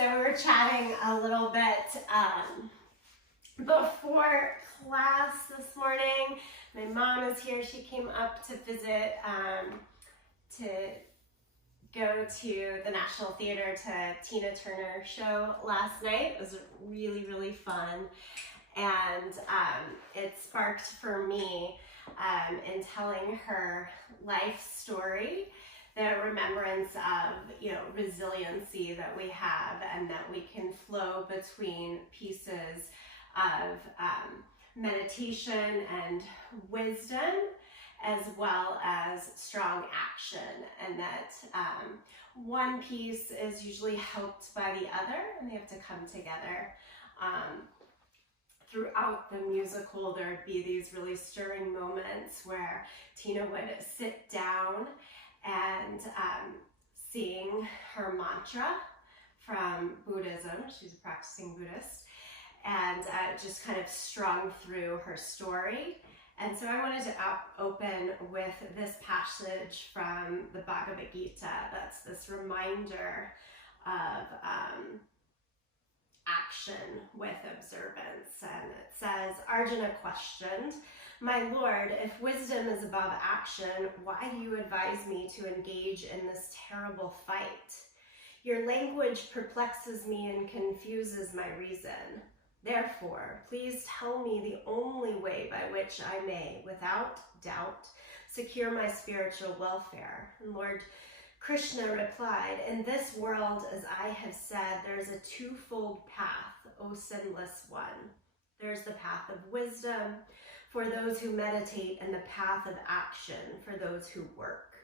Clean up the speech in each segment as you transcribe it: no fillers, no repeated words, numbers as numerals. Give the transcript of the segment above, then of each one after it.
So we were chatting a little bit before class this morning. My mom is here. She came up to visit to go to the National Theater to Tina Turner show last night. It was really, really fun. And it sparked for me in telling her life story, the remembrance of, resiliency that we have, and that we can flow between pieces of meditation and wisdom, as well as strong action, and that one piece is usually helped by the other, and they have to come together. Throughout the musical, there would be these really stirring moments where Tina would sit down and sing her mantra from Buddhism. She's a practicing Buddhist, and just kind of strung through her story. And so I wanted to open with this passage from the Bhagavad Gita. That's this reminder of action with observance. And it says, Arjuna questioned, "My Lord, if wisdom is above action, why do you advise me to engage in this terrible fight? Your language perplexes me and confuses my reason. Therefore, please tell me the only way by which I may, without doubt, secure my spiritual welfare." And Lord Krishna replied, "In this world, as I have said, there is a twofold path, O sinless one. There's the path of wisdom for those who meditate, and the path of action for those who work.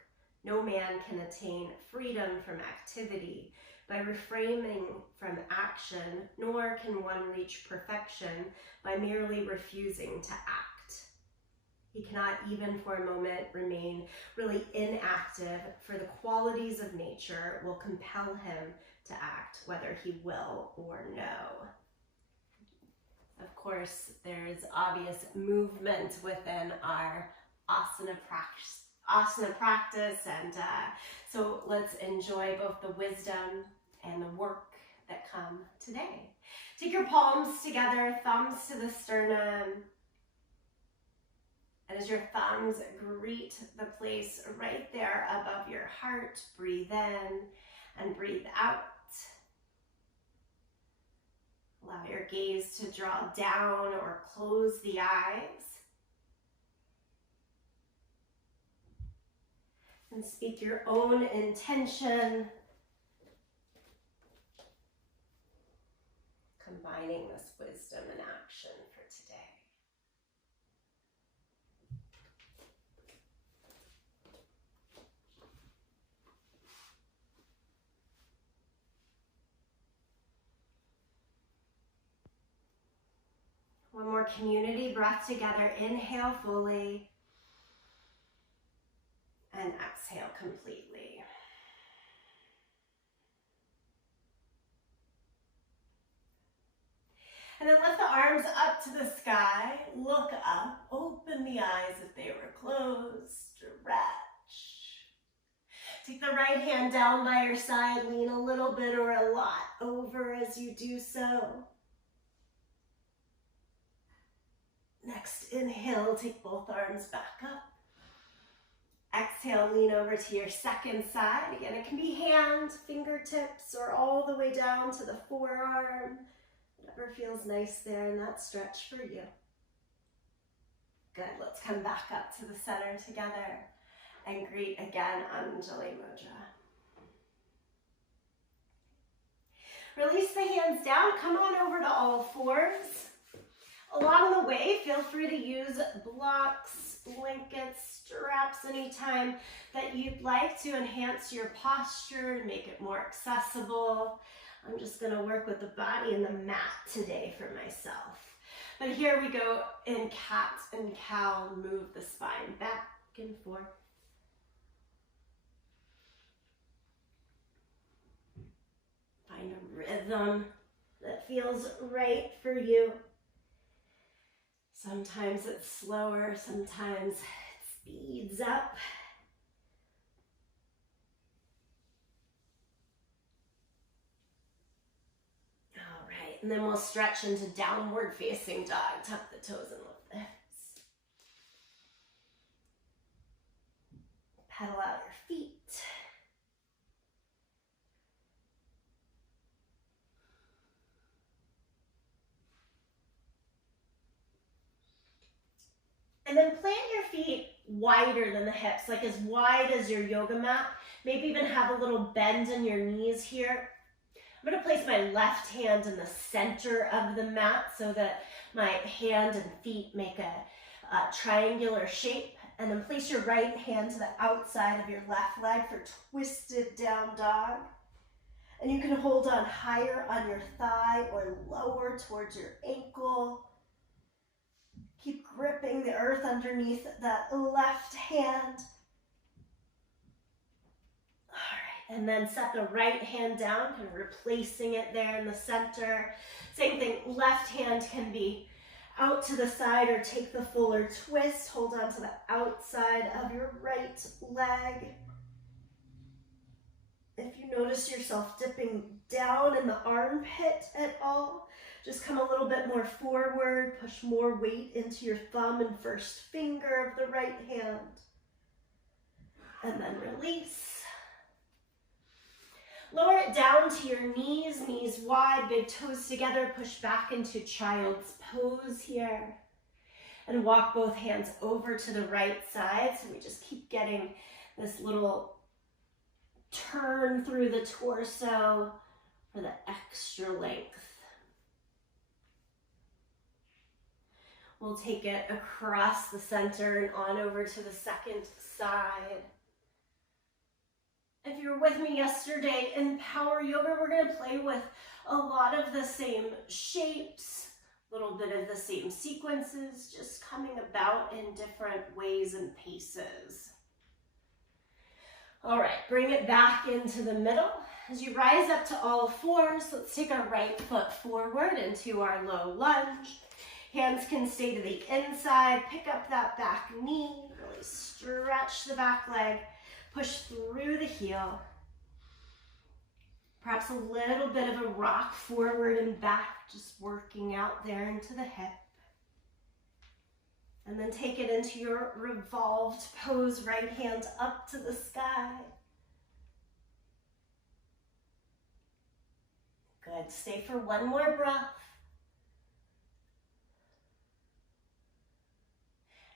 No man can attain freedom from activity by refraining from action, nor can one reach perfection by merely refusing to act. He cannot even for a moment remain really inactive, for the qualities of nature will compel him to act, whether he will or no." Of course, there's obvious movement within our asana practice, and so let's enjoy both the wisdom and the work that come today. Take your palms together, thumbs to the sternum. And as your thumbs greet the place right there above your heart, breathe in and breathe out. Allow your gaze to draw down or close the eyes. And speak your own intention, combining this wisdom and action for today. One more community breath together. Inhale fully and exhale completely. And then lift the arms up to the sky, look up, open the eyes if they were closed, stretch. Take the right hand down by your side, lean a little bit or a lot over as you do so. Next inhale, take both arms back up. Exhale, lean over to your second side. Again, it can be hand, fingertips, or all the way down to the forearm. Whatever feels nice there in that stretch for you. Good, let's come back up to the center together and greet again, Anjali Mudra. Release the hands down, come on over to all fours. Along the way, feel free to use blocks, blankets, straps anytime that you'd like to enhance your posture and make it more accessible. I'm just going to work with the body and the mat today for myself. But here we go in cat and cow. Move the spine back and forth. Find a rhythm that feels right for you. Sometimes it's slower, sometimes it speeds up. Great, and then we'll stretch into downward facing dog. Tuck the toes and lift the hips. Pedal out your feet. And then plant your feet wider than the hips, like as wide as your yoga mat. Maybe even have a little bend in your knees here. I'm going to place my left hand in the center of the mat so that my hand and feet make a triangular shape. And then place your right hand to the outside of your left leg for twisted down dog. And you can hold on higher on your thigh or lower towards your ankle. Keep gripping the earth underneath that left hand. All right, and then set the right hand down, kind of replacing it there in the center. Same thing, left hand can be out to the side or take the fuller twist. Hold on to the outside of your right leg. If you notice yourself dipping down in the armpit at all, just come a little bit more forward, push more weight into your thumb and first finger of the right hand. And then release. Lower it down to your knees, knees wide, big toes together, push back into child's pose here. And walk both hands over to the right side. So we just keep getting this little turn through the torso for the extra length. We'll take it across the center and on over to the second side. If you were with me yesterday in Power Yoga, we're going to play with a lot of the same shapes, a little bit of the same sequences, just coming about in different ways and paces. All right, bring it back into the middle. As you rise up to all fours, let's take our right foot forward into our low lunge. Hands can stay to the inside. Pick up that back knee. Really stretch the back leg. Push through the heel. Perhaps a little bit of a rock forward and back, just working out there into the hip. And then take it into your revolved pose, right hand up to the sky. Good, stay for one more breath.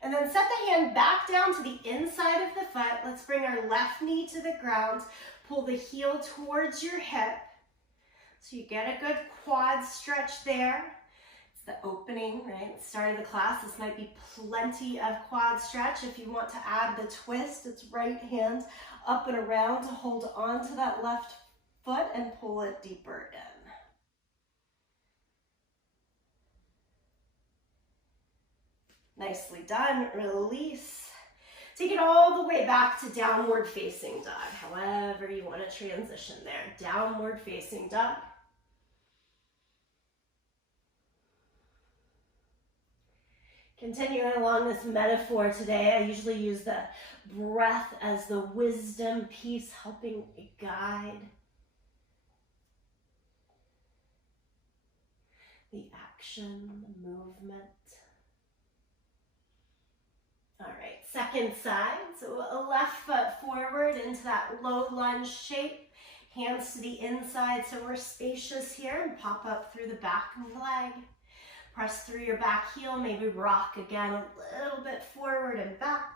And then set the hand back down to the inside of the foot. Let's bring our left knee to the ground. Pull the heel towards your hip. So you get a good quad stretch there. It's the opening, right? Start of the class. This might be plenty of quad stretch. If you want to add the twist, it's right hand up and around to hold on to that left foot and pull it deeper in. Nicely done. Release. Take it all the way back to downward facing dog, however you want to transition there. Downward facing dog. Continuing along this metaphor today, I usually use the breath as the wisdom piece, helping guide the action, the movement. All right, second side. So a left foot forward into that low lunge shape. Hands to the inside so we're spacious here, and pop up through the back leg. Press through your back heel, maybe rock again a little bit forward and back.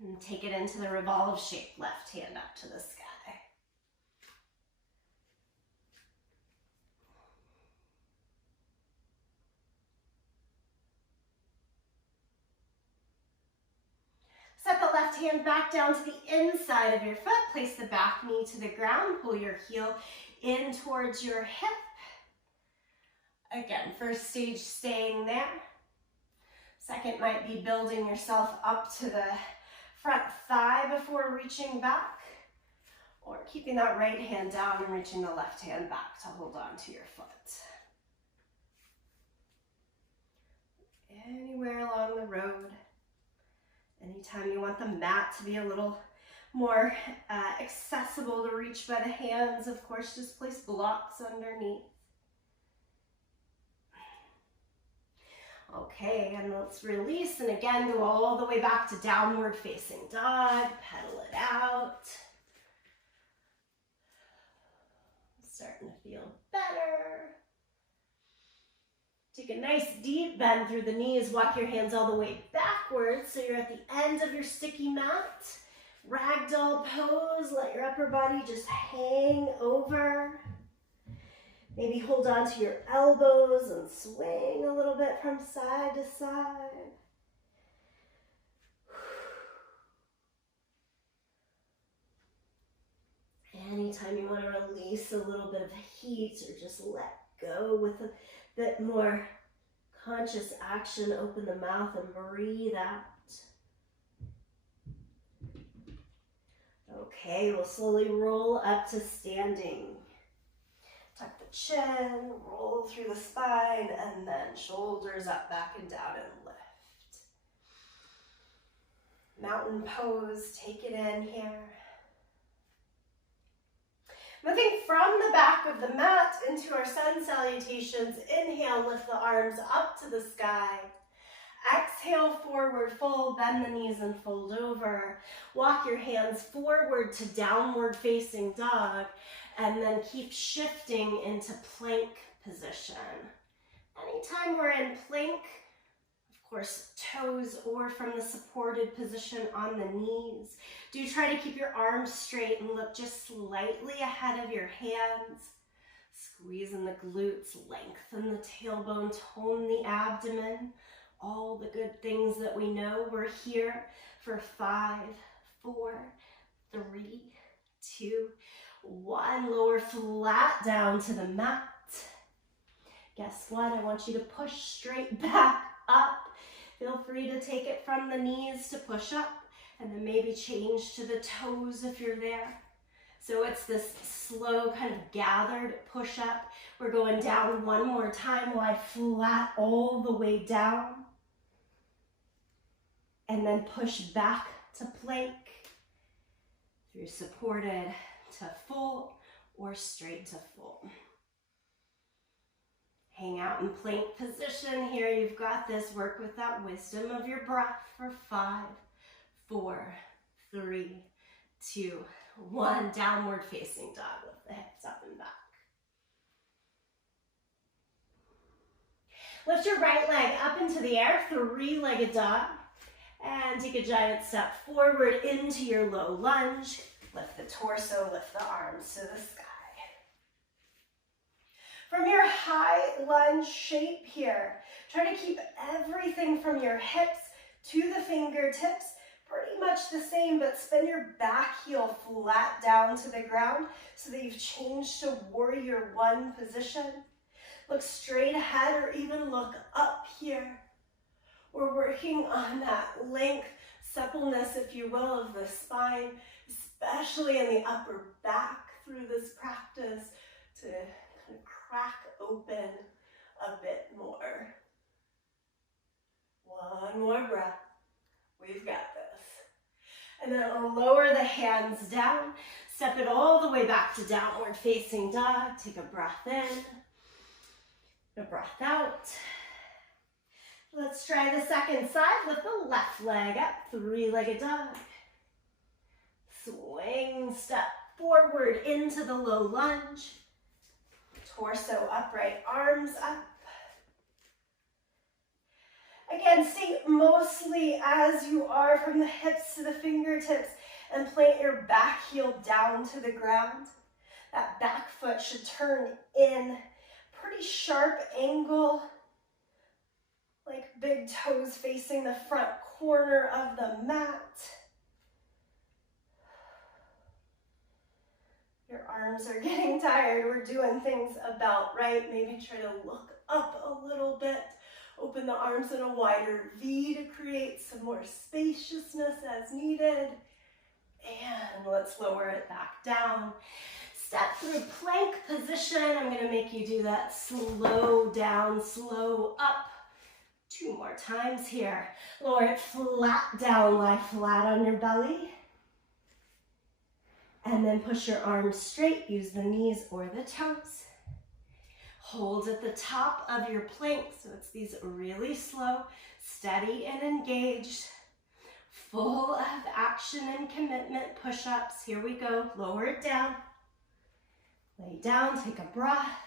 And take it into the revolve shape, left hand up to the sky. Set the left hand back down to the inside of your foot. Place the back knee to the ground. Pull your heel in towards your hip. Again, first stage staying there. Second might be building yourself up to the front thigh before reaching back. Or keeping that right hand down and reaching the left hand back to hold on to your foot. Anywhere along the road. Anytime you want the mat to be a little more accessible to reach by the hands, of course, just place blocks underneath. Okay, and let's release, and again, go all the way back to downward facing dog, pedal it out. Starting to feel better. Take a nice deep bend through the knees, walk your hands all the way backwards so you're at the end of your sticky mat. Ragdoll pose, let your upper body just hang over. Maybe hold on to your elbows and swing a little bit from side to side. Anytime you want to release a little bit of heat or just let go with a bit more conscious action, open the mouth and breathe out. Okay, we'll slowly roll up to standing. Tuck the chin, roll through the spine, and then shoulders up, back and down, and lift. Mountain pose, take it in here. Moving from the back of the mat into our sun salutations, inhale, lift the arms up to the sky. Exhale, forward fold, bend the knees and fold over. Walk your hands forward to downward facing dog, and then keep shifting into plank position. Anytime we're in plank, of course, toes or from the supported position on the knees, do try to keep your arms straight and look just slightly ahead of your hands. Squeeze in the glutes, lengthen the tailbone, tone the abdomen. All the good things that we know. We're here for 5, 4, 3, 2, 1. Lower flat down to the mat. Guess what? I want you to push straight back up. Feel free to take it from the knees to push up, and then maybe change to the toes if you're there. So it's this slow kind of gathered push up. We're going down one more time, lie flat all the way down. And then push back to plank through supported to full or straight to full. Hang out in plank position here. You've got this. Work with that wisdom of your breath for 5, 4, 3, 2, 1. Downward facing dog. Lift the hips up and back. Lift your right leg up into the air, 3-legged dog. And take a giant step forward into your low lunge. Lift the torso, lift the arms to the sky. From your high lunge shape here, try to keep everything from your hips to the fingertips pretty much the same, but spin your back heel flat down to the ground so that you've changed to warrior 1 position. Look straight ahead or even look up here. We're working on that length, suppleness, if you will, of the spine, especially in the upper back through this practice to kind of crack open a bit more. 1 more breath. We've got this. And then I'll lower the hands down, step it all the way back to downward facing dog. Take a breath in, a breath out. Let's try the second side. Lift the left leg up, 3-legged dog. Swing, step forward into the low lunge. Torso upright, arms up. Again, stay mostly as you are from the hips to the fingertips and plant your back heel down to the ground. That back foot should turn in, pretty sharp angle, like big toes facing the front corner of the mat. Your arms are getting tired. We're doing things about right. Maybe try to look up a little bit. Open the arms in a wider V to create some more spaciousness as needed. And let's lower it back down. Step through plank position. I'm going to make you do that slow down, slow up. 2 more times here. Lower it flat down, lie flat on your belly. And then push your arms straight. Use the knees or the toes. Hold at the top of your plank. So it's these really slow, steady and engaged, full of action and commitment push-ups. Here we go. Lower it down. Lay down, take a breath,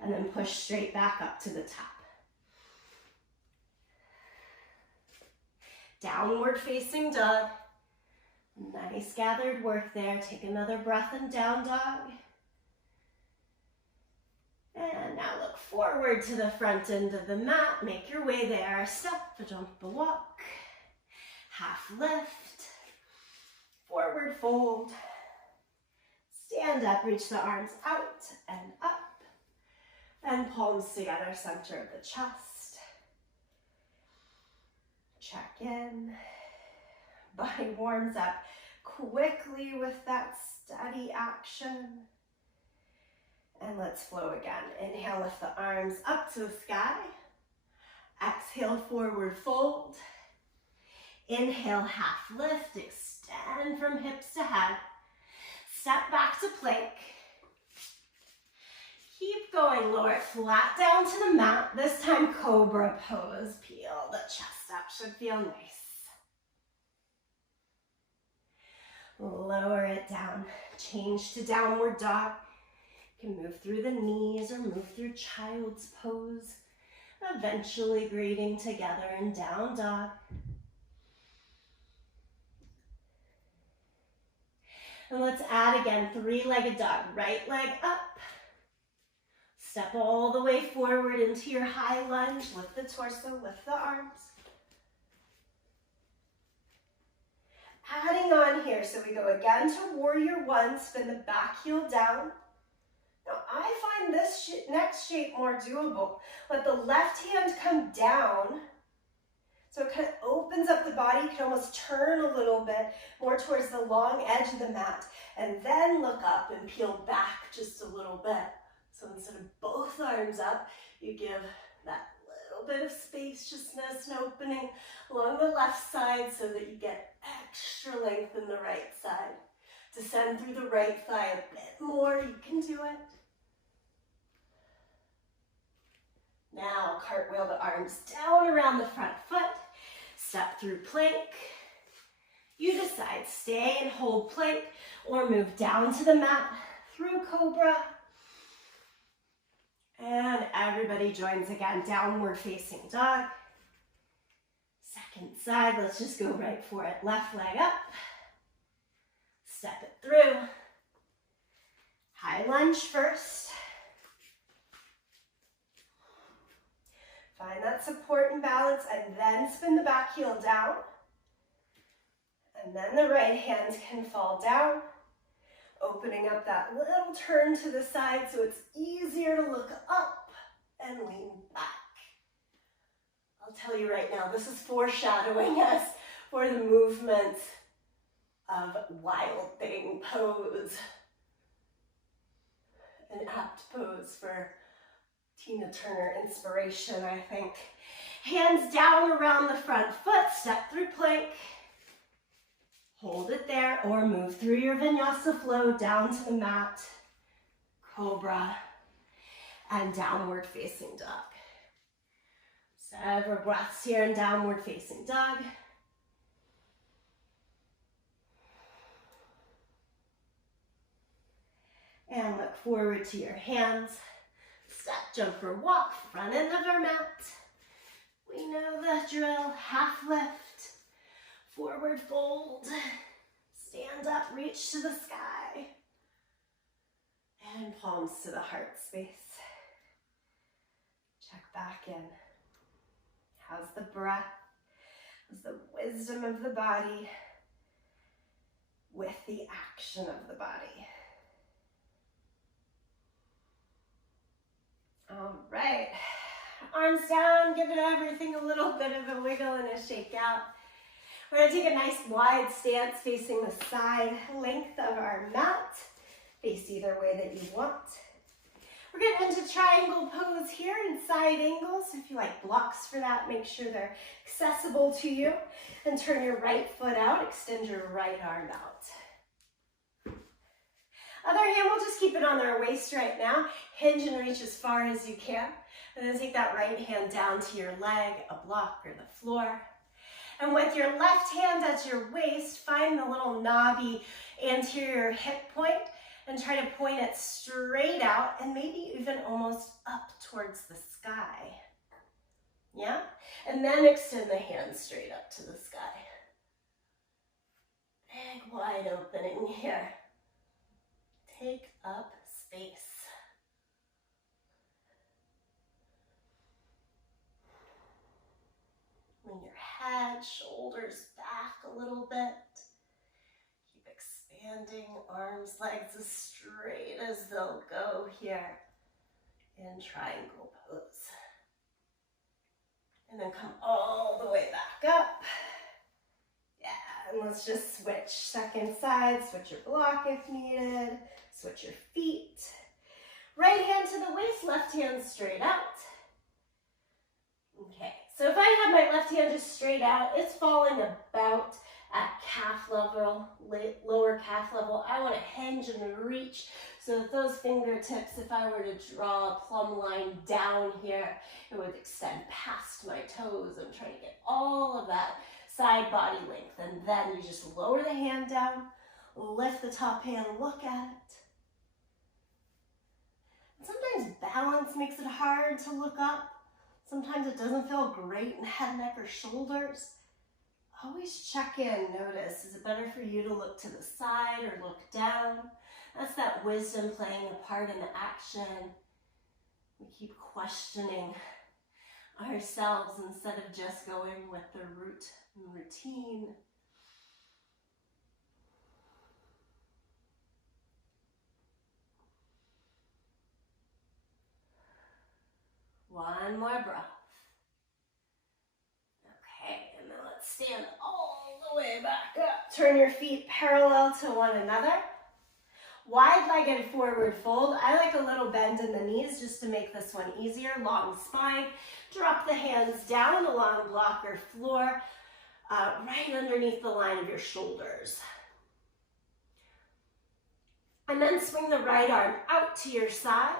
and then push straight back up to the top. Downward facing dog. Nice gathered work there. Take another breath in down dog. And now look forward to the front end of the mat. Make your way there. Step, a jump, a walk. Half lift. Forward fold. Stand up, reach the arms out and up. And palms together, center of the chest. Check in. Body warms up quickly with that steady action. And let's flow again. Inhale, lift the arms up to the sky. Exhale, forward fold. Inhale, half lift. Extend from hips to head. Step back to plank. Keep going, lower it flat down to the mat. This time, cobra pose. Peel the chest up, should feel nice. Lower it down. Change to downward dog. You can move through the knees or move through child's pose. Eventually grading together in down dog. And let's add again, three-legged dog. Right leg up. Step all the way forward into your high lunge. Lift the torso, lift the arms. Adding on here, so we go again to warrior one, spin the back heel down. Now I find this next shape more doable. Let the left hand come down, so it kind of opens up the body. You can almost turn a little bit more towards the long edge of the mat, and then look up and peel back just a little bit. So instead of both arms up, you give that little bit of spaciousness and opening along the left side so that you get extra length in the right side. Descend through the right thigh a bit more, you can do it. Now cartwheel the arms down around the front foot, step through plank. You decide, stay and hold plank or move down to the mat through cobra. And everybody joins again, downward facing dog. Second side, let's just go right for it. Left leg up, step it through. High lunge first. Find that support and balance, and then spin the back heel down. And then the right hand can fall down, opening up that little turn to the side so it's easier to look up and lean back. I'll tell you right now, this is foreshadowing us for the movement of wild thing pose. An apt pose for Tina Turner inspiration, I think. Hands down around the front foot, step through plank. Hold it there or move through your vinyasa flow down to the mat, cobra, and downward facing dog. Several breaths here in downward facing dog. And look forward to your hands. Step, jump, or walk, front end of our mat. We know the drill, half lift, forward fold, stand up, reach to the sky, and palms to the heart space. Check back in. How's the breath? How's the wisdom of the body with the action of the body? All right, arms down, give it everything a little bit of a wiggle and a shake out. We're gonna take a nice wide stance facing the side length of our mat. Face either way that you want. We're getting into triangle pose here in side angles. If you like blocks for that, make sure they're accessible to you. And turn your right foot out, extend your right arm out. Other hand, we'll just keep it on our waist right now. Hinge and reach as far as you can. And then take that right hand down to your leg, a block, or the floor. And with your left hand at your waist, find the little knobby anterior hip point and try to point it straight out and maybe even almost up towards the sky. Yeah? And then extend the hands straight up to the sky. Big wide opening here. Take up space. Lean your head, shoulders back a little bit. Keep expanding arms, legs as straight as they'll go here in triangle pose. And then come all the way back up. Yeah, and let's just switch. Second side, switch your block if needed. Switch your feet. Right hand to the waist, left hand straight out. Okay, so if I have my left hand just straight out, it's falling about at calf level, lower calf level. I want to hinge and reach so that those fingertips, if I were to draw a plumb line down here, it would extend past my toes. I'm trying to get all of that side body length. And then you just lower the hand down, lift the top hand, look at it. Sometimes balance makes it hard to look up. Sometimes it doesn't feel great in head, neck, or shoulders. Always check in, notice, is it better for you to look to the side or look down? That's that wisdom playing a part in the action. We keep questioning ourselves instead of just going with the routine. One more breath. Okay, and then let's stand all the way back up. Turn your feet parallel to one another. Wide-legged forward fold. I like a little bend in the knees just to make this one easier. Long spine. Drop the hands down along block or floor, right underneath the line of your shoulders. And then swing the right arm out to your side.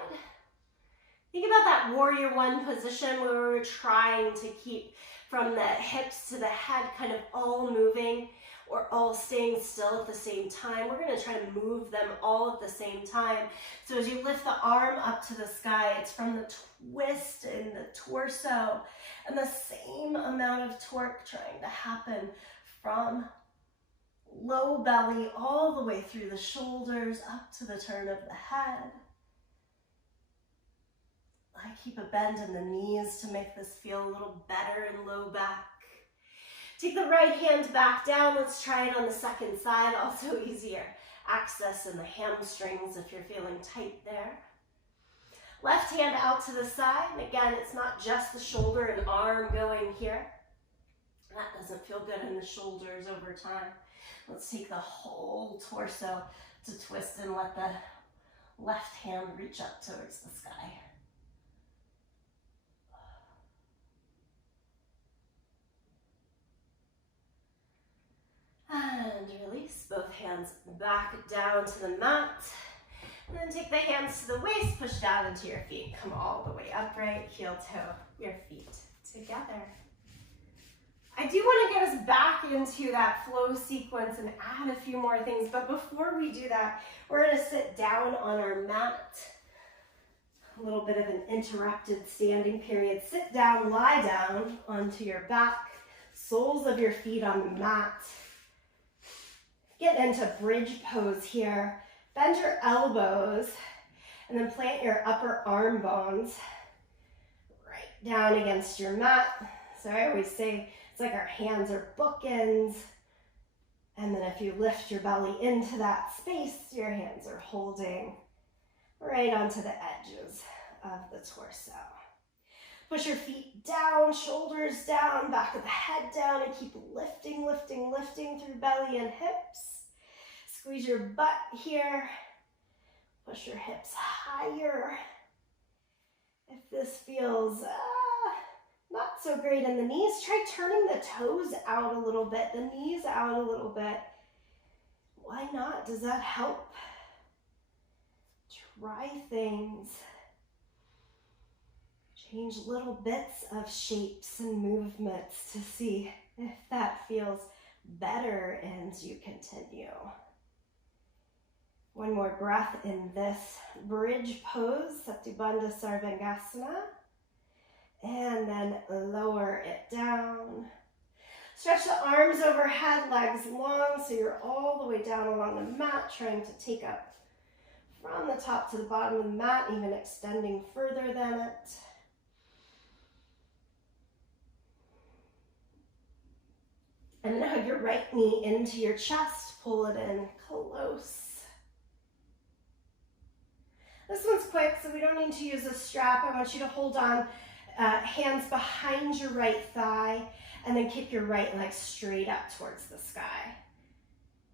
Think about that warrior one position where we're trying to keep from the hips to the head kind of all moving or all staying still at the same time. We're going to try to move them all at the same time. So as you lift the arm up to the sky, it's from the twist in the torso and the same amount of torque trying to happen from low belly all the way through the shoulders up to the turn of the head. I keep a bend in the knees to make this feel a little better in low back. Take the right hand back down. Let's try it on the second side. Also easier access in the hamstrings if you're feeling tight there. Left hand out to the side. And again, it's not just the shoulder and arm going here. That doesn't feel good in the shoulders over time. Let's take the whole torso to twist and let the left hand reach up towards the sky. And release both hands back down to the mat. And then take the hands to the waist, push down into your feet. Come all the way upright, heel toe, your feet together. I do want to get us back into that flow sequence and add a few more things. But before we do that, we're going to sit down on our mat. A little bit of an interrupted standing period. Sit down, lie down onto your back, soles of your feet on the mat. Get into bridge pose here. Bend your elbows and then plant your upper arm bones right down against your mat. So I always say it's like our hands are bookends. And then if you lift your belly into that space, your hands are holding right onto the edges of the torso. Push your feet down, shoulders down, back of the head down, and keep lifting, lifting, lifting through belly and hips. Squeeze your butt here. Push your hips higher. If this feels not so great in the knees, try turning the toes out a little bit, the knees out a little bit. Why not? Does that help? try things. Change little bits of shapes and movements to see if that feels better as you continue. One more breath in this bridge pose, Satibandha Sarvangasana. And then lower it down. Stretch the arms overhead, legs long, so you're all the way down along the mat, trying to take up from the top to the bottom of the mat, even extending further than it. And then hug your right knee into your chest, pull it in close. This one's quick, so we don't need to use a strap. I want you to hold on, hands behind your right thigh, and then kick your right leg straight up towards the sky.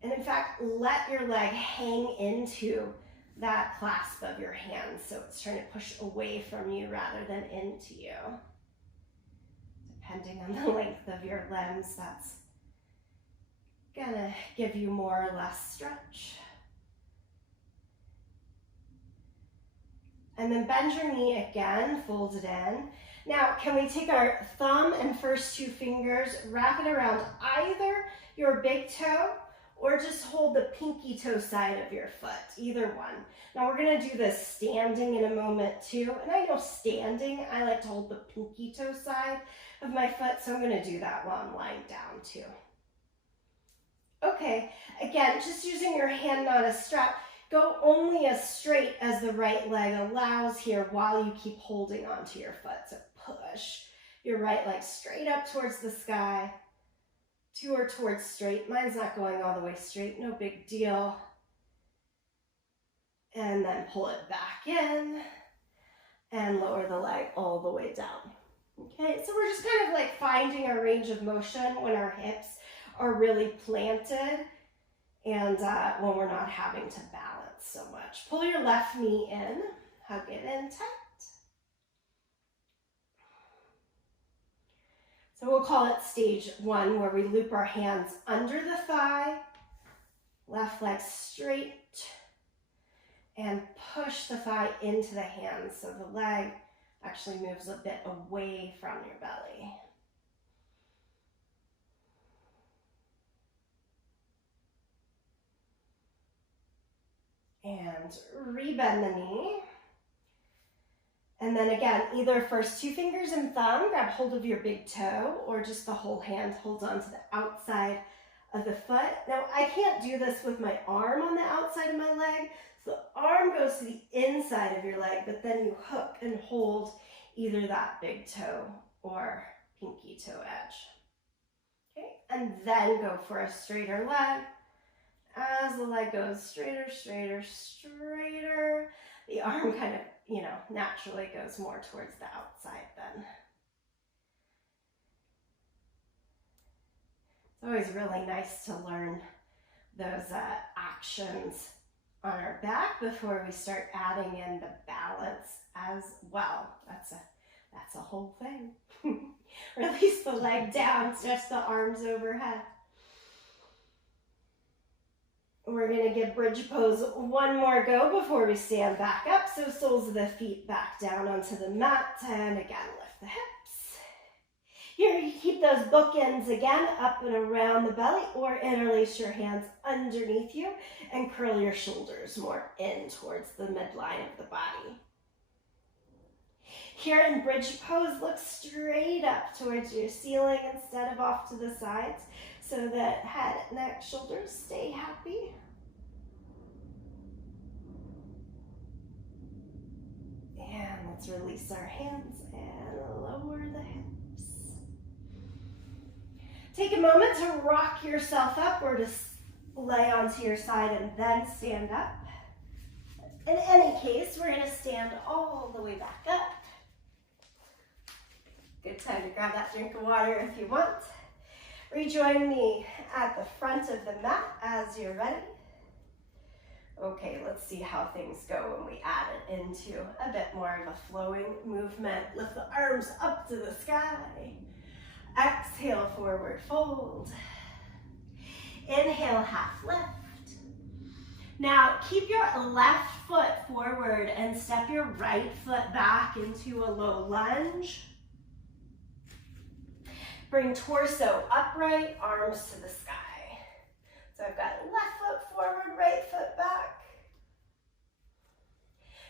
And in fact, let your leg hang into that clasp of your hand, so it's trying to push away from you rather than into you. Depending on the length of your limbs, that's gonna give you more or less stretch. And then bend your knee again, fold it in. Now, can we take our thumb and first two fingers, wrap it around either your big toe or just hold the pinky toe side of your foot, either one. Now we're gonna do this standing in a moment too. And I know standing, I like to hold the pinky toe side of my foot, so I'm gonna do that while I'm lying down too. Okay, again, just using your hand, not a strap. Go only as straight as the right leg allows here while you keep holding onto your foot. So push your right leg straight up towards the sky, two or towards straight. Mine's not going all the way straight, no big deal. And then pull it back in and lower the leg all the way down. Okay, so we're just kind of like finding our range of motion when our hips are really planted and when we're not having to balance so much. Pull your left knee in, hug it in tight. So we'll call it stage one, where we loop our hands under the thigh, left leg straight, and push the thigh into the hands so the leg actually moves a bit away from your belly. And rebend the knee. And then again, either first two fingers and thumb, grab hold of your big toe, or just the whole hand holds onto the outside of the foot. Now, I can't do this with my arm on the outside of my leg. So the arm goes to the inside of your leg, but then you hook and hold either that big toe or pinky toe edge. Okay, and then go for a straighter leg. As the leg goes straighter, straighter, straighter, the arm kind of, naturally goes more towards the outside then. It's always really nice to learn those actions on our back before we start adding in the balance as well. That's a whole thing. Release the leg down, stretch the arms overhead. We're going to give bridge pose one more go before we stand back up. So soles of the feet back down onto the mat, and again, lift the hips. Here you keep those bookends again up and around the belly, or interlace your hands underneath you and curl your shoulders more in towards the midline of the body. Here in bridge pose, look straight up towards your ceiling instead of off to the sides, so that head, neck, shoulders stay happy. And let's release our hands and lower the hips. Take a moment to rock yourself up or to lay onto your side and then stand up. In any case, we're going to stand all the way back up. Good time to grab that drink of water if you want. Rejoin me at the front of the mat as you're ready. Okay, let's see how things go when we add it into a bit more of a flowing movement. Lift the arms up to the sky. Exhale, forward fold. Inhale, half lift. Now, keep your left foot forward and step your right foot back into a low lunge. Bring torso upright, arms to the sky. So I've got left foot forward, right foot back.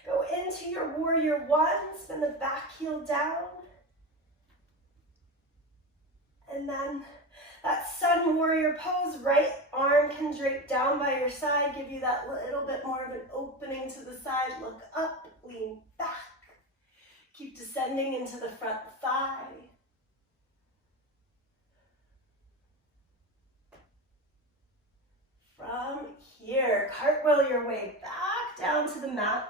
Go into your warrior one, spin the back heel down. And then that sun warrior pose, right arm can drape down by your side, give you that little bit more of an opening to the side. Look up, lean back. Keep descending into the front thigh. From here, cartwheel your way back down to the mat.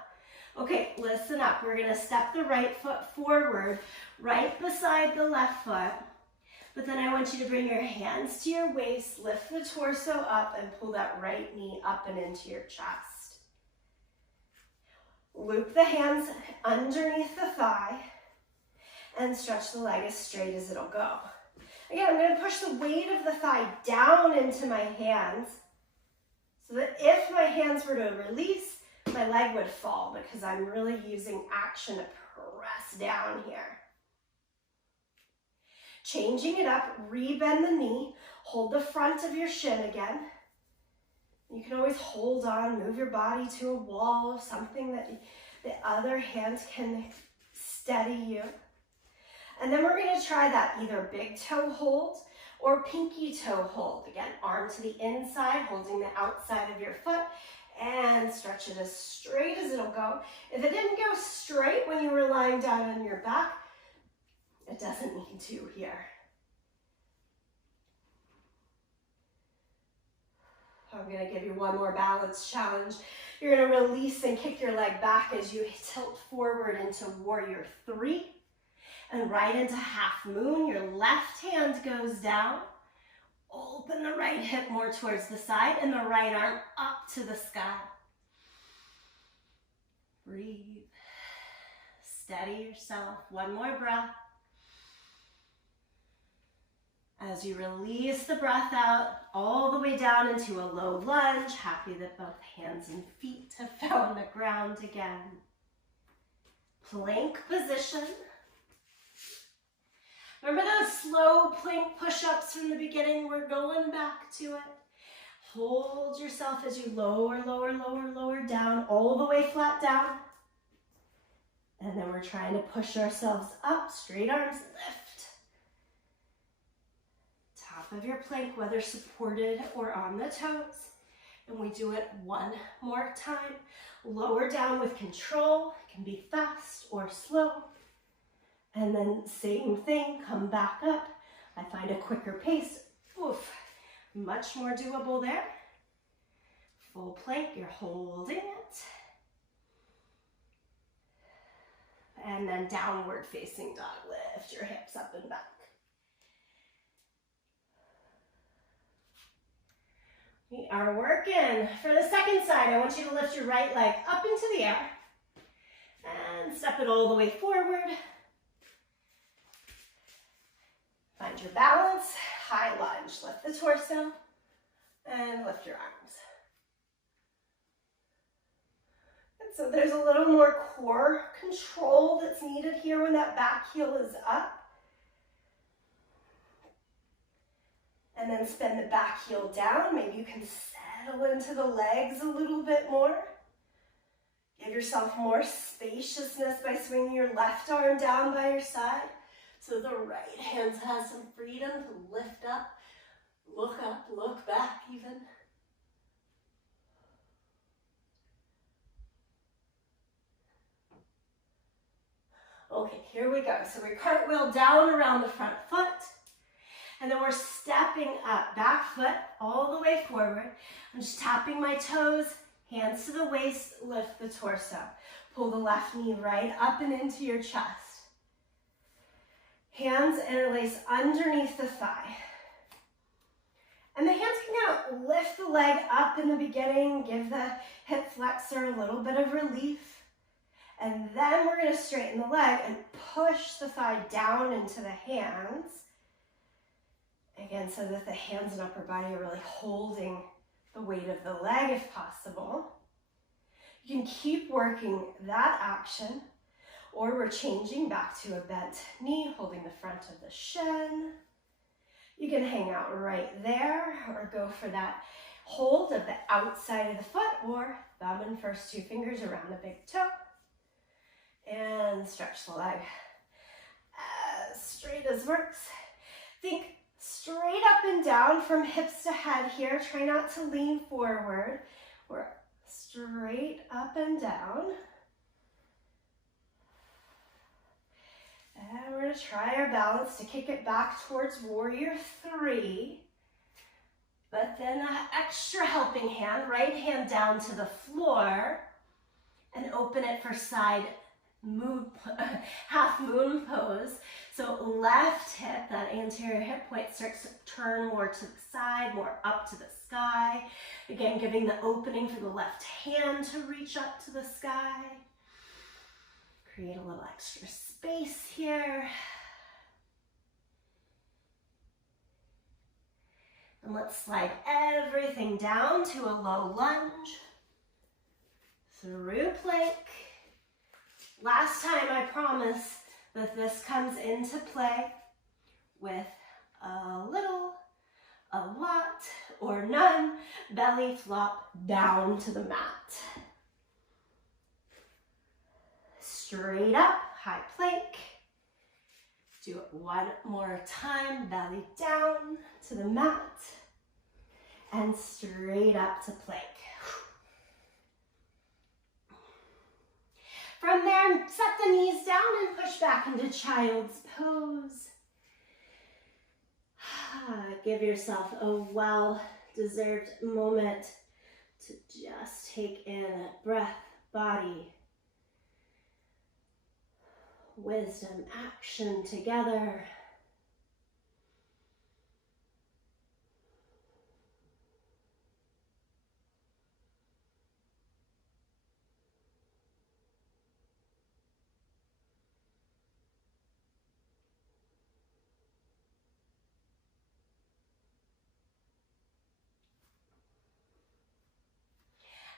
Okay, listen up. We're gonna step the right foot forward, right beside the left foot. But then I want you to bring your hands to your waist, lift the torso up, and pull that right knee up and into your chest. Loop the hands underneath the thigh and stretch the leg as straight as it'll go. Again, I'm going to push the weight of the thigh down into my hands so that if my hands were to release, my leg would fall because I'm really using action to press down here. Changing it up, rebend the knee, hold the front of your shin again. You can always hold on, move your body to a wall, something that the other hand can steady you. And then we're going to try that either big toe hold or pinky toe hold. Again, arm to the inside, holding the outside of your foot, and stretch it as straight as it'll go. If it didn't go straight when you were lying down on your back, it doesn't need to here. I'm going to give you one more balance challenge. You're going to release and kick your leg back as you tilt forward into warrior three and right into half moon. Your left hand goes down. Open the right hip more towards the side and the right arm up to the sky. Breathe. Steady yourself. One more breath. As you release the breath out, all the way down into a low lunge, happy that both hands and feet have found the ground again. Plank position. Remember those slow plank push-ups from the beginning? We're going back to it. Hold yourself as you lower, lower, lower, lower down, all the way flat down. And then we're trying to push ourselves up, straight arms, lift. Top of your plank, whether supported or on the toes. And we do it one more time. Lower down with control. It can be fast or slow. And then same thing, come back up. I find a quicker pace. Oof, much more doable there. Full plank, you're holding it. And then downward facing dog. Lift your hips up and back. We are working. For the second side, I want you to lift your right leg up into the air and step it all the way forward. Find your balance, high lunge. Lift the torso and lift your arms. And so there's a little more core control that's needed here when that back heel is up. And then spin the back heel down. Maybe you can settle into the legs a little bit more. Give yourself more spaciousness by swinging your left arm down by your side so the right hand has some freedom to lift up, look back even. Okay, here we go. So we cartwheel down around the front foot. And then we're stepping up, back foot all the way forward. I'm just tapping my toes, hands to the waist, lift the torso. Pull the left knee right up and into your chest. Hands interlace underneath the thigh. And the hands can kind of lift the leg up in the beginning, give the hip flexor a little bit of relief. And then we're going to straighten the leg and push the thigh down into the hands. Again, so that the hands and upper body are really holding the weight of the leg if possible. You can keep working that action, or we're changing back to a bent knee, holding the front of the shin. You can hang out right there, or go for that hold of the outside of the foot, or thumb and first two fingers around the big toe. And stretch the leg as straight as works. Think straight up and down from hips to head here. Try not to lean forward. We're straight up and down. And we're going to try our balance to kick it back towards warrior three. But then an extra helping hand, right hand down to the floor, and open it for side moon, half moon pose. So left hip, that anterior hip point, starts to turn more to the side, more up to the sky. Again, giving the opening for the left hand to reach up to the sky. Create a little extra space here. And let's slide everything down to a low lunge. Through plank. Last time I promise that this comes into play with a little, a lot, or none belly flop down to the mat. Straight up, high plank. Do it one more time, belly down to the mat, and straight up to plank. From there, set the knees down and push back into child's pose. Give yourself a well-deserved moment to just take in breath, body, wisdom, action together.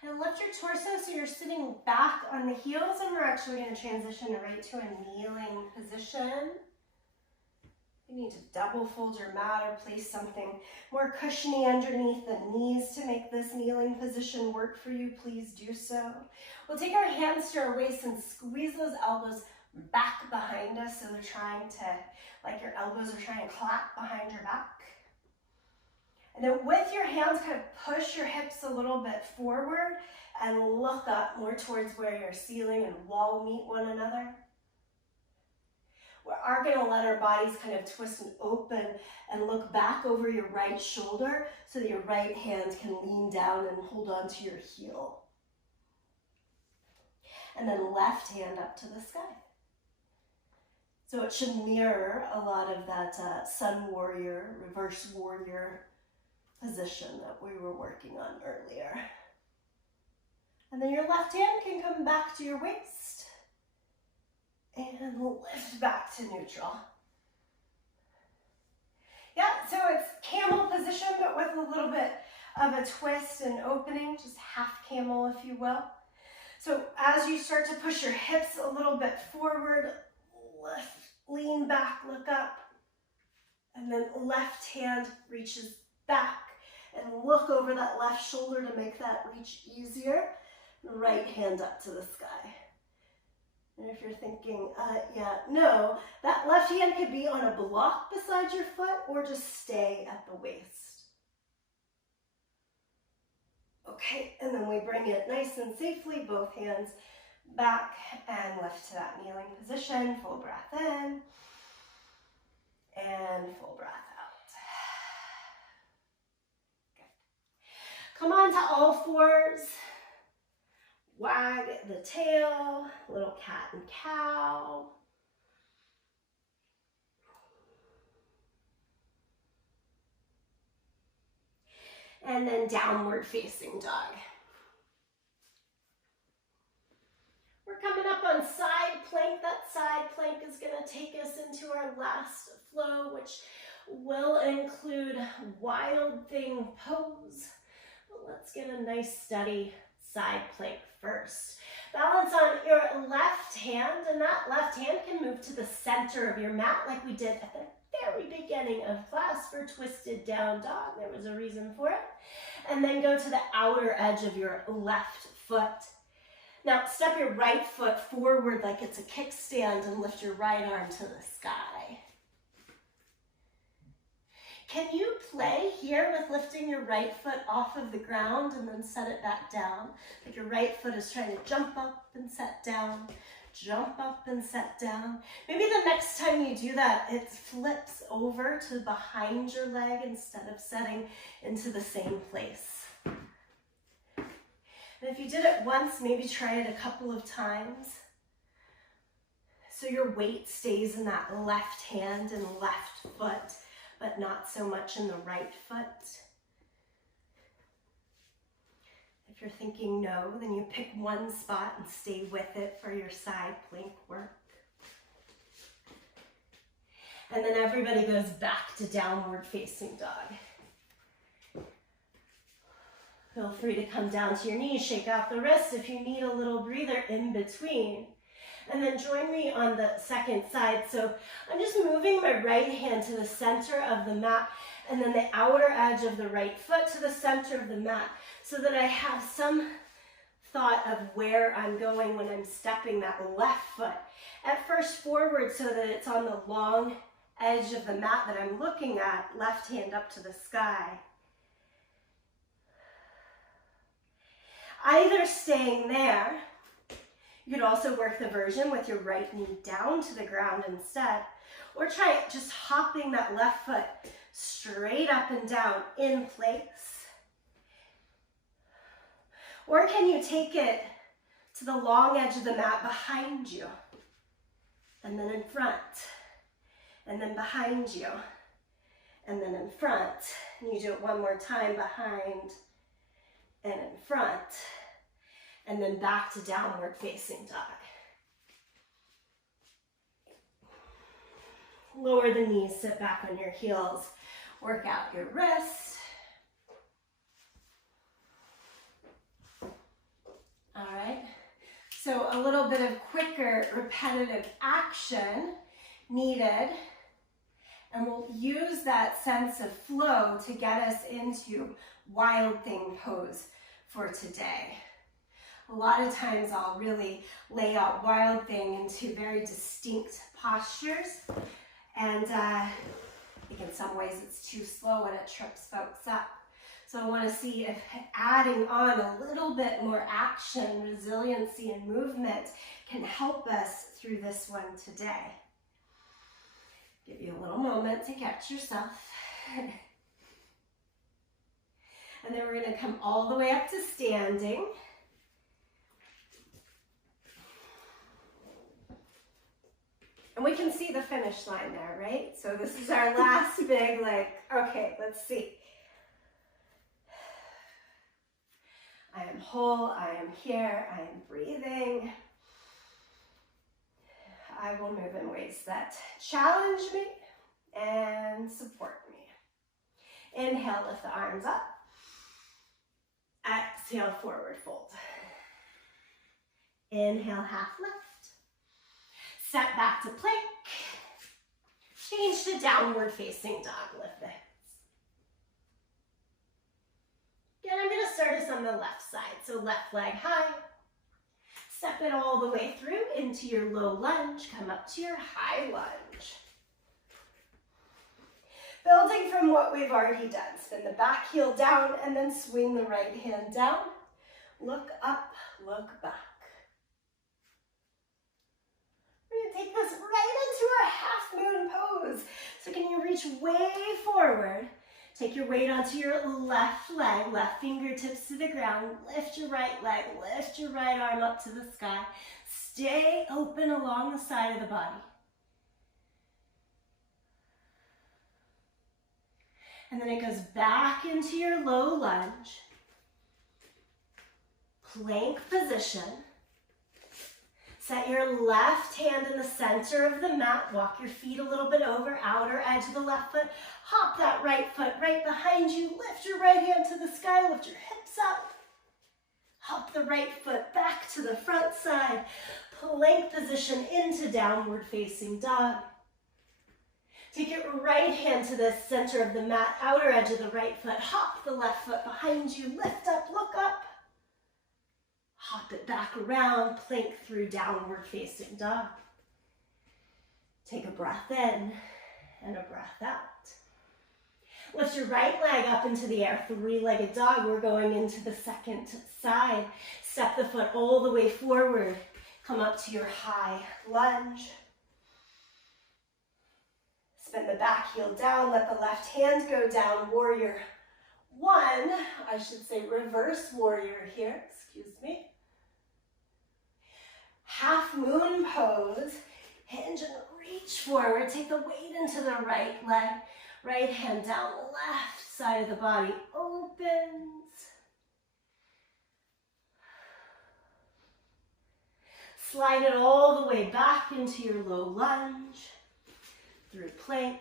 And lift your torso so you're sitting back on the heels, and we're actually going to transition right to a kneeling position. You need to double fold your mat or place something more cushiony underneath the knees to make this kneeling position work for you. Please do so. We'll take our hands to our waist and squeeze those elbows back behind us, so they're trying to, like your elbows are trying to clap behind your back. And then with your hands, kind of push your hips a little bit forward and look up more towards where your ceiling and wall meet one another. We are going to let our bodies kind of twist and open and look back over your right shoulder so that your right hand can lean down and hold on to your heel. And then left hand up to the sky. So it should mirror a lot of that sun warrior, reverse warrior position that we were working on earlier. And then your left hand can come back to your waist and lift back to neutral. Yeah, so it's camel position, but with a little bit of a twist and opening, just half camel, if you will. So as you start to push your hips a little bit forward, lift, lean back, look up, and then left hand reaches back and look over that left shoulder to make that reach easier. Right hand up to the sky. And if you're thinking, no, that left hand could be on a block beside your foot or just stay at the waist. Okay, and then we bring it nice and safely, both hands back and lift to that kneeling position. Full breath in and full breath out. Good. Come on to all fours. Wag the tail, little cat and cow. And then downward facing dog. We're coming up on side plank. That side plank is going to take us into our last flow, which will include wild thing pose. let's get a nice steady side plank first. Balance on your left hand, and that left hand can move to the center of your mat like we did at the very beginning of class for twisted down dog. There was a reason for it. And then go to the outer edge of your left foot. Now step your right foot forward like it's a kickstand and lift your right arm to the sky. Can you play here with lifting your right foot off of the ground and then set it back down? Like your right foot is trying to jump up and set down, jump up and set down. Maybe the next time you do that, it flips over to behind your leg instead of setting into the same place. And if you did it once, maybe try it a couple of times. So your weight stays in that left hand and left foot, but not so much in the right foot. If you're thinking no, then you pick one spot and stay with it for your side plank work. And then everybody goes back to downward facing dog. Feel free to come down to your knees, shake out the wrists if you need a little breather in between. And then join me on the second side. So I'm just moving my right hand to the center of the mat and then the outer edge of the right foot to the center of the mat so that I have some thought of where I'm going when I'm stepping that left foot. At first forward so that it's on the long edge of the mat that I'm looking at, left hand up to the sky. Either staying there, you could also work the version with your right knee down to the ground instead, or try just hopping that left foot straight up and down in place. Or can you take it to the long edge of the mat behind you, and then in front, and then behind you, and then in front. And you do it one more time, behind and in front. And then back to downward facing dog. Lower the knees, sit back on your heels, work out your wrists. All right, so a little bit of quicker repetitive action needed, and we'll use that sense of flow to get us into wild thing pose for today. A lot of times I'll really lay out wild thing into very distinct postures, and I think in some ways it's too slow and it trips folks up. So I want to see if adding on a little bit more action, resiliency, and movement can help us through this one today. Give you a little moment to catch yourself. And then we're going to come all the way up to standing. And we can see the finish line there, right? So this is our last big, okay, let's see. I am whole, I am here, I am breathing. I will move in ways that challenge me and support me. Inhale, lift the arms up. Exhale, forward fold. Inhale, half lift. Step back to plank. Change to downward facing dog. Lift the hips. Again, I'm going to start us on the left side. So left leg high. Step it all the way through into your low lunge. Come up to your high lunge. Building from what we've already done. Spin the back heel down and then swing the right hand down. Look up, look back. We're going to take this right into our half moon pose. So can you reach way forward? Take your weight onto your left leg, left fingertips to the ground. Lift your right leg, lift your right arm up to the sky. Stay open along the side of the body. And then it goes back into your low lunge. Plank position. Set your left hand in the center of the mat. Walk your feet a little bit over, outer edge of the left foot. Hop that right foot right behind you. Lift your right hand to the sky. Lift your hips up. Hop the right foot back to the front side. Plank position into downward facing dog. Take your right hand to the center of the mat, outer edge of the right foot. Hop the left foot behind you. Lift up, look up. Hop it back around, plank through downward facing dog. Take a breath in and a breath out. Lift your right leg up into the air, three-legged dog. We're going into the second side. Step the foot all the way forward. Come up to your high lunge. Spin the back heel down, let the left hand go down. Warrior one, I should say reverse warrior here, excuse me. Half moon pose, hinge and reach forward. Take the weight into the right leg. Right hand down, left side of the body opens. Slide it all the way back into your low lunge. Through plank.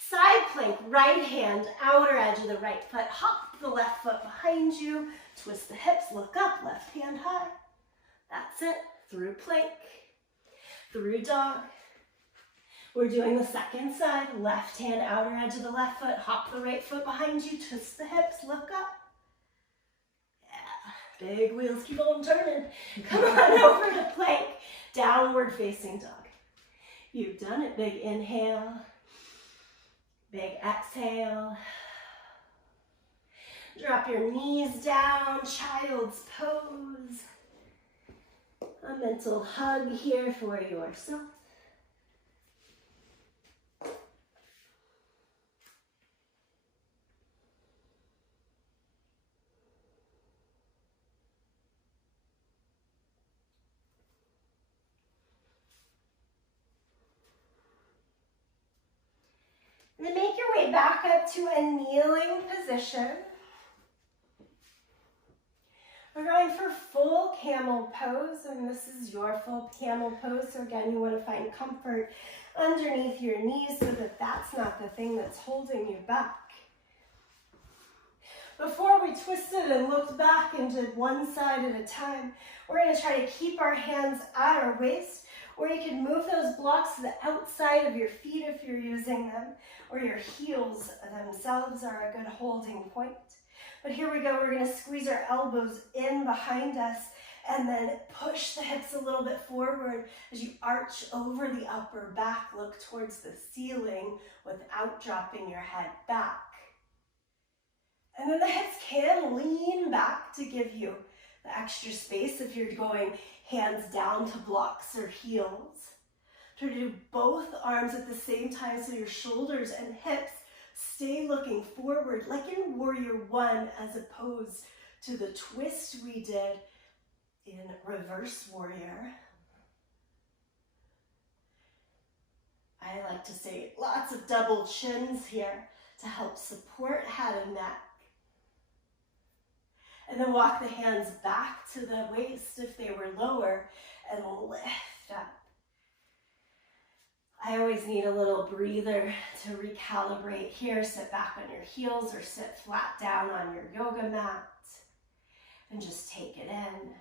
Side plank, right hand, outer edge of the right foot. Hop the left foot behind you. Twist the hips, look up, left hand high. That's it. Through plank, through dog. We're doing the second side. Left hand, outer edge of the left foot. Hop the right foot behind you. Twist the hips, look up. Yeah, big wheels keep on turning. Come on over to plank. Downward facing dog. You've done it. Big inhale. Big exhale. Drop your knees down. Child's pose. A mental hug here for yourself. Then make your way back up to a kneeling position. We're going for full camel pose, and this is your full camel pose. So again, you want to find comfort underneath your knees so that that's not the thing that's holding you back. Before we twisted and looked back and did one side at a time, we're going to try to keep our hands at our waist, or you can move those blocks to the outside of your feet if you're using them, or your heels themselves are a good holding point. But here we go, we're gonna squeeze our elbows in behind us and then push the hips a little bit forward as you arch over the upper back, look towards the ceiling without dropping your head back. And then the hips can lean back to give you the extra space if you're going hands down to blocks or heels. Try to do both arms at the same time so your shoulders and hips stay looking forward like in Warrior One as opposed to the twist we did in Reverse Warrior. I like to say lots of double chins here to help support head and neck. And then walk the hands back to the waist if they were lower and lift up. I always need a little breather to recalibrate here. Sit back on your heels or sit flat down on your yoga mat and just take it in.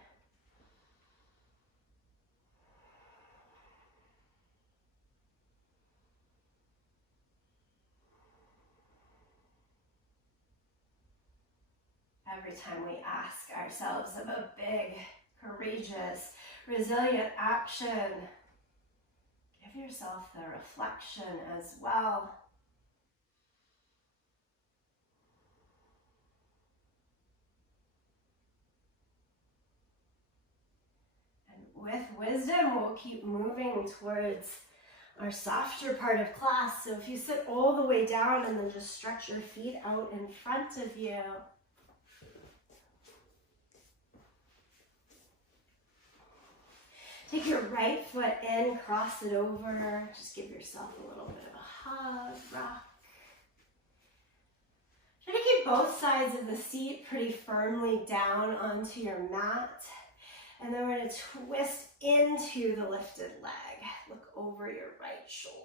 Every time we ask ourselves of a big, courageous, resilient action, give yourself the reflection as well. And with wisdom, we'll keep moving towards our softer part of class. So if you sit all the way down and then just stretch your feet out in front of you. Take your right foot in, cross it over. Just give yourself a little bit of a hug, rock. Try to keep both sides of the seat pretty firmly down onto your mat. And then we're going to twist into the lifted leg. Look over your right shoulder.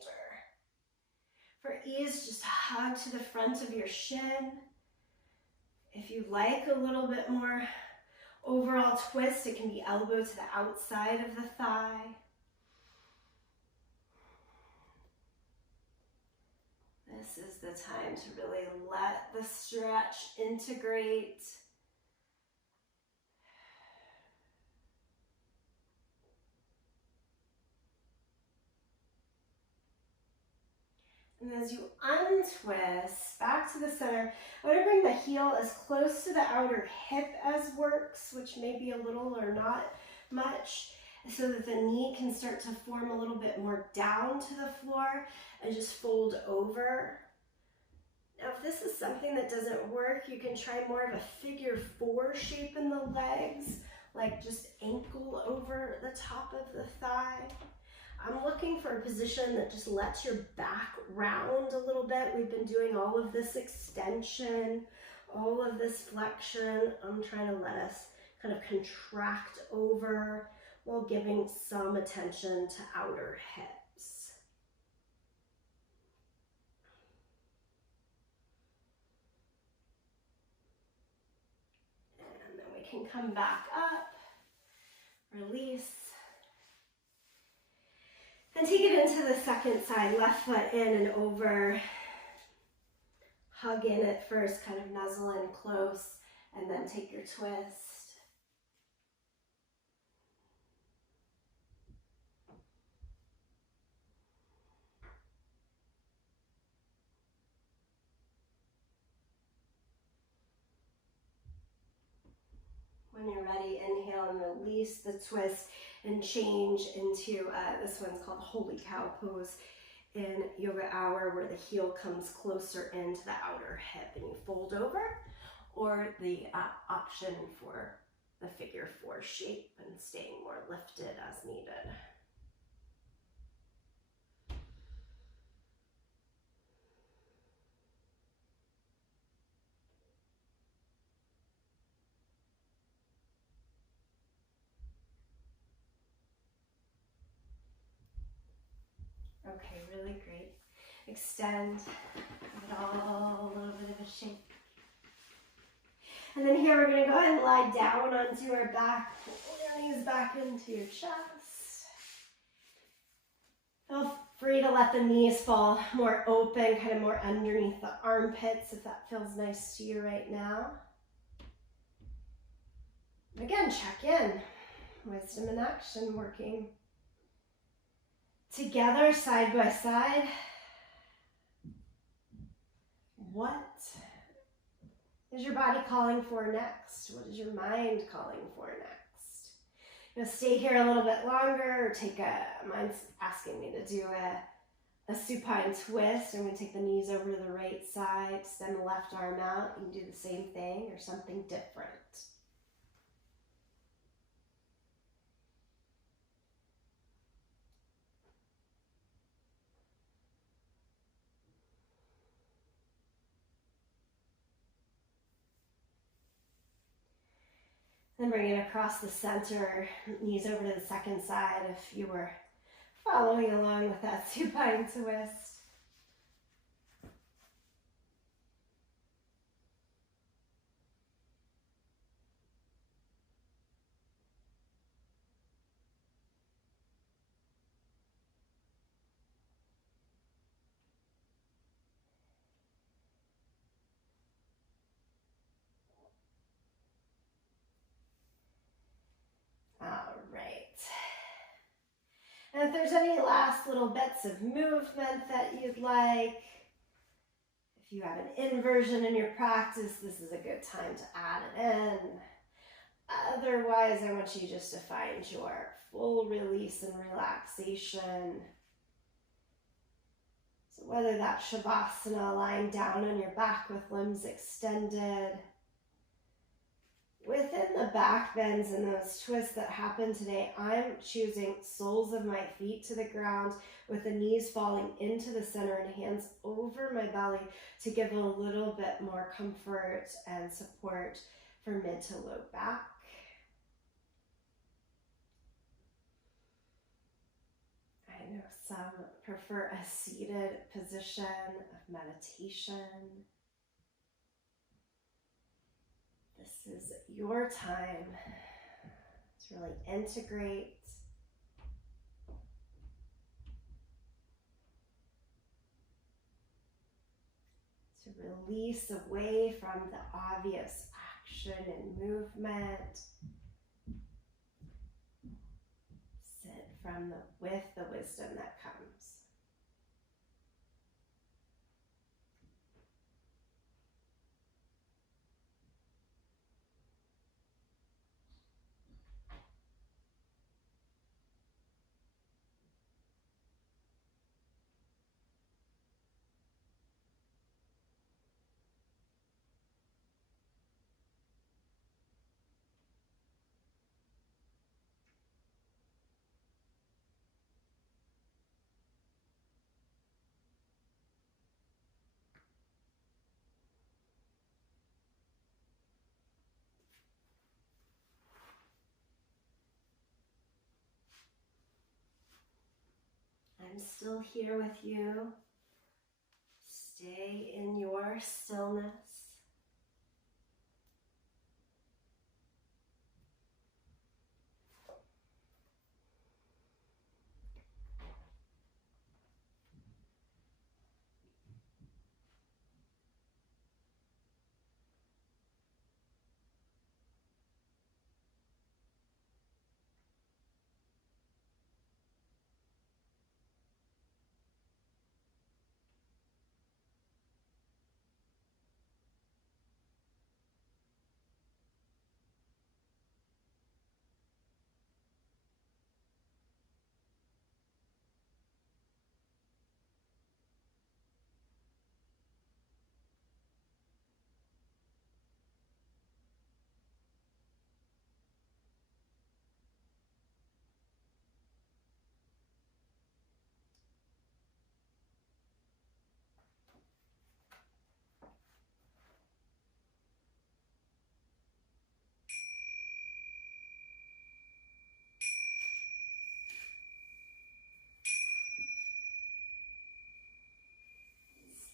For ease, just hug to the front of your shin. If you like a little bit more overall twist, it can be elbow to the outside of the thigh. This is the time to really let the stretch integrate. And as you untwist back to the center, I want to bring the heel as close to the outer hip as works, which may be a little or not much, so that the knee can start to form a little bit more down to the floor and just fold over. Now, if this is something that doesn't work, you can try more of a figure 4 shape in the legs, like just ankle over the top of the thigh. I'm looking for a position that just lets your back round a little bit. We've been doing all of this extension, all of this flexion. I'm trying to let us kind of contract over while giving some attention to outer hips. And then we can come back up, release. And take it into the second side, left foot in and over. Hug in at first, kind of nuzzle in close, and then take your twist. When you're ready, inhale and release the twist and change into, this one's called Holy Cow pose in Yoga Hour, where the heel comes closer into the outer hip and you fold over, or the option for the figure 4 shape and staying more lifted as needed. Okay, really great. Extend, give it all a little bit of a shake. And then here we're going to go ahead and lie down onto our back, pull your knees back into your chest. Feel free to let the knees fall more open, kind of more underneath the armpits if that feels nice to you right now. And again, check in. Wisdom in action, working together, side by side. What is your body calling for next? What is your mind calling for next? You know, stay here a little bit longer, or mine's asking me to do a supine twist. I'm going to take the knees over to the right side, extend the left arm out. You can do the same thing or something different. Then bring it across the center, knees over to the second side if you were following along with that supine twist. All right. And if there's any last little bits of movement that you'd like, if you have an inversion in your practice, this is a good time to add it in. Otherwise, I want you just to find your full release and relaxation. So whether that's Shavasana, lying down on your back with limbs extended, within the back bends and those twists that happen today, I'm choosing soles of my feet to the ground with the knees falling into the center and hands over my belly to give a little bit more comfort and support for mid to low back. I know some prefer a seated position of meditation. This is your time to really integrate, to release away from the obvious action and movement. Sit with the wisdom that comes. I'm still here with you. Stay in your stillness.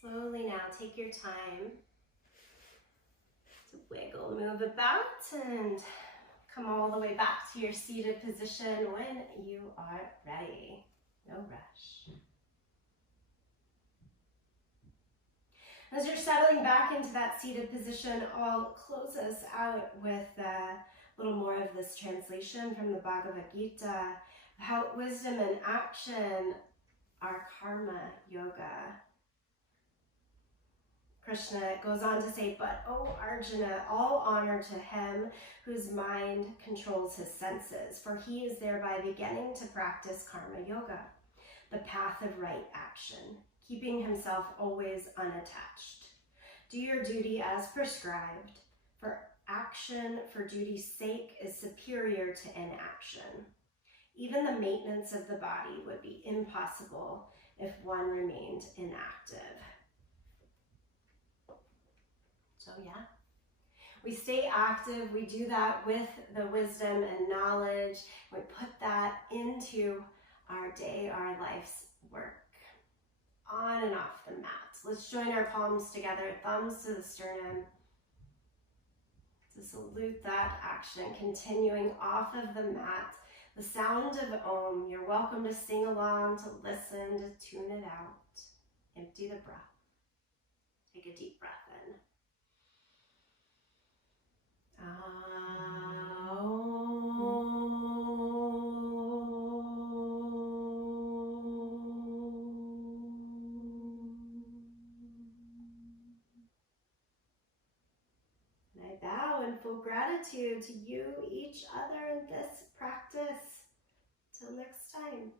Slowly now, take your time to wiggle, move about, and come all the way back to your seated position when you are ready. No rush. As you're settling back into that seated position, I'll close us out with a little more of this translation from the Bhagavad Gita, how wisdom and action are karma yoga. Krishna goes on to say, but O Arjuna, all honor to him whose mind controls his senses, for he is thereby beginning to practice karma yoga, the path of right action, keeping himself always unattached. Do your duty as prescribed, for action for duty's sake is superior to inaction. Even the maintenance of the body would be impossible if one remained inactive. So yeah, we stay active. We do that with the wisdom and knowledge. We put that into our day, our life's work. On and off the mat. Let's join our palms together, thumbs to the sternum, to salute that action, continuing off of the mat. The sound of Om. You're welcome to sing along, to listen, to tune it out. Empty the breath. Take a deep breath in. And I bow in full gratitude to you, each other in this practice. Till next time.